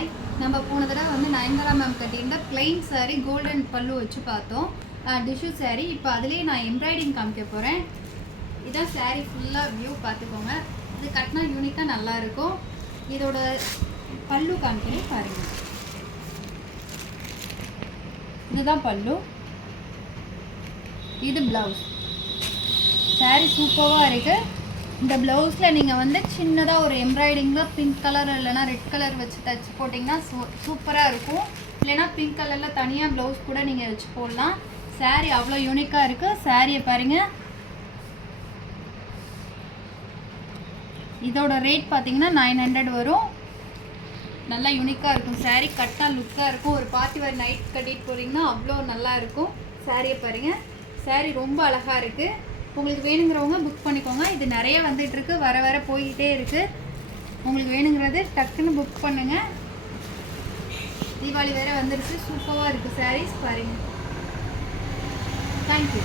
Hi. நம்ம போன தடவை வந்து நயன்தாரா மேம் கட்டியிருந்த பிளெயின் சாரீ கோல்டன் பல்லு வச்சு பார்த்தோம். டிஷ்யூ சாரீ. இப்போ அதுலேயே நான் எம்ப்ராய்டிங் காமிக்க போகிறேன். இதான் சாரீ ஃபுல்லாக வியூ பார்த்துக்கோங்க. இது கட்டினா யூனிக்காக நல்லாயிருக்கும். இதோட பல்லு காமிக்கிறேன் பாருங்கள். இதுதான் பல்லு, இது ப்ளவுஸ். சாரீ சூப்பராக இருக்குது. இந்த ப்ளவுஸில் நீங்கள் வந்து சின்னதாக ஒரு எம்ப்ராய்டிங்கில் பிங்க் கலர் இல்லைனா ரெட் கலர் வச்சு தச்சு போட்டிங்கன்னா சூப்பராக இருக்கும். இல்லைனா பிங்க் கலரில் தனியாக ப்ளவுஸ் கூட நீங்கள் வச்சு போடலாம். சாரீ அவ்வளோ யூனிக்காக இருக்குது. சாரியை பாருங்கள். இதோட ரேட் பார்த்தீங்கன்னா 900 வரும். நல்லா யூனிக்காக இருக்கும். சாரீ கட்டினா லுக்காக இருக்கும். ஒரு பார்ட்டி வேர் நைட் கட்டிட்டு போகிறீங்கன்னா அவ்வளோ நல்லா இருக்கும். சாரியை பாருங்கள். சாரீ ரொம்ப அழகாக இருக்குது. உங்களுக்கு வேணுங்கிறவங்க புக் பண்ணிக்கோங்க. இது நிறைய வந்துட்டுருக்கு, வர வர போய்கிட்டே இருக்குது. உங்களுக்கு வேணுங்கிறது டக்குன்னு புக் பண்ணுங்கள். தீபாவளி வேறு வந்துருச்சு. சூப்பராக இருக்குது சாரீஸ் பாருங்கள். தேங்க்யூ.